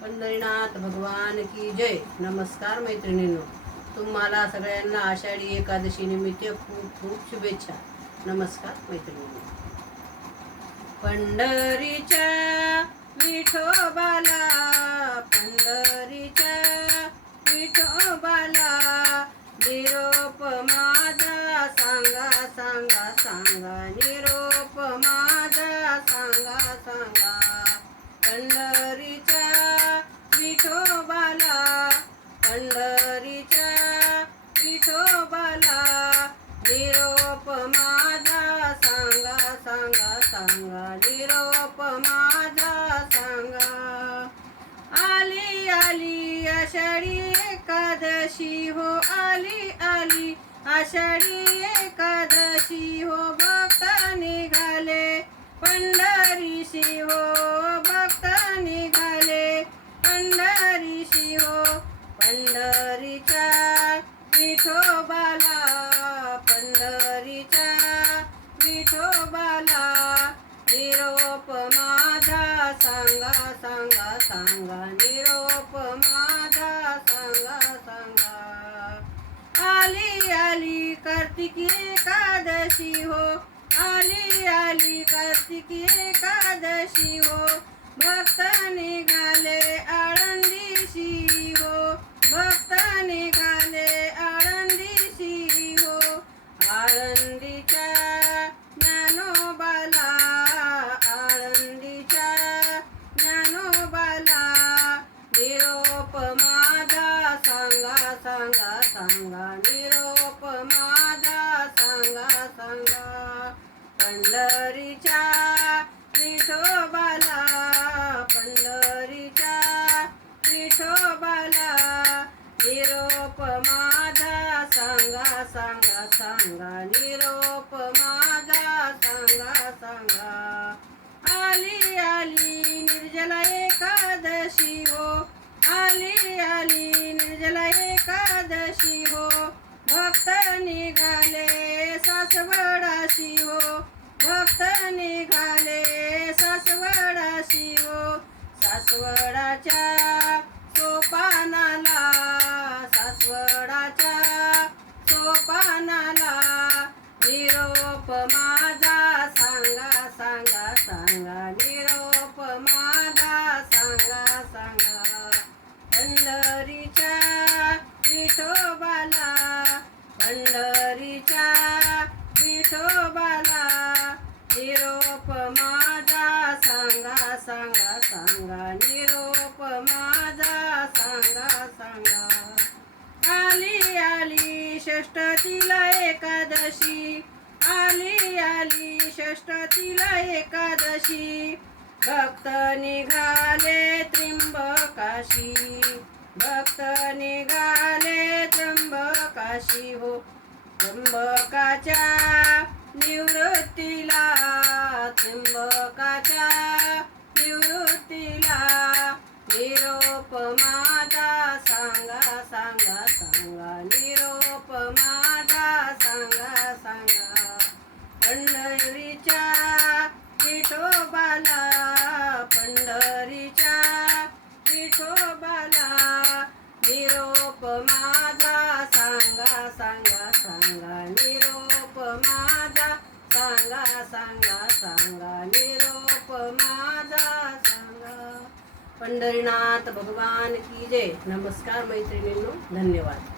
पंढरीनाथ भगवान की जय. नमस्कार मैत्रिणींनो, तुम्हाला सगळ्यांना आषाढी एकादशी निमित्त खूप खूप शुभेच्छा. नमस्कार मैत्रिणींनो. पंढरीच्या विठोबाला, पंढरीच्या विठोबाला निरोप माझा सांगा सांगा सांगा, निरोप माझा सांगा सांगा. पंढरीच्या विठोबाला, पंढरीच्या विठोबाला निरोप माझा सांगा सांगा सांगा, निरोप माझा सांगा. आली आली आषाढी एकादशी हो, आली आली आषाढी एकादशी हो. भक्त निघाले पंढरीशी हो, भक्त निघाले पंढरीशी हो. पंढरीच्या विठोबाला, पंढरीच्या विठोबाला निरोप माझा सांगा सांगा सांगा, निरोप माझा सांगा सांगा. आली आली कार्तिकी एकादशी हो, आली आली कार्तिकी एकादशी हो. भक्त निघाले आळंदीशी हो, भक्त निघाले आळंदीशी हो. आळंदीच्या ज्ञानोबाला, आळंदीच्या ज्ञानोबाला निरोप माझा सांगा सांगा सांगा, निरोप माझा सांगा सांगा. पंढरीच्या विठोबाला, पंढरीच्या विठोबाला निरोप माझा सांगा सांगा सांगा, निरोप माझा सांगा सांगा. आली आली निर्जला एकादशी हो, आली आली निर्जला एकादशी हो. भक्त निघाले सासवडाशी हो, भक्त निघाले सासवडाशी हो. सासवडाच्या सोपानाला, सासवडाच्या सोपानाला निरोप माझा सांगा सांगा सांगा, निरोप माझा सांगा सांगा. पंढरीच्या विठोबाला, पंढरीच्या विठोबाला निरोप माझा सांगा सांगा सांगा, निरोप माझा सांगा सांगा. आली आली षष्ठीला एकादशी, आली आली षष्ठीला एकादशी. भक्त निघाले त्र्यंबकाशी, भक्त निघाले त्र्यंबकाशी हो. त्र्यंबकाच्या निवृत्तीला, त्र्यंबकाच्या निवृत्तीला निरोप माझा सांगा सांगा सांगा, निरोप माझा सांगा सांगा. पंढरीच्या विठोबाला, पंढरीच्या विठोबाला निरोप माझा सांगा सांगा सांगा, निरोप माझा सांगा सांगा सांगा, निरोप माझा सांगा. पंढरीनाथ भगवान की जय. नमस्कार मैत्रिणींनो, धन्यवाद.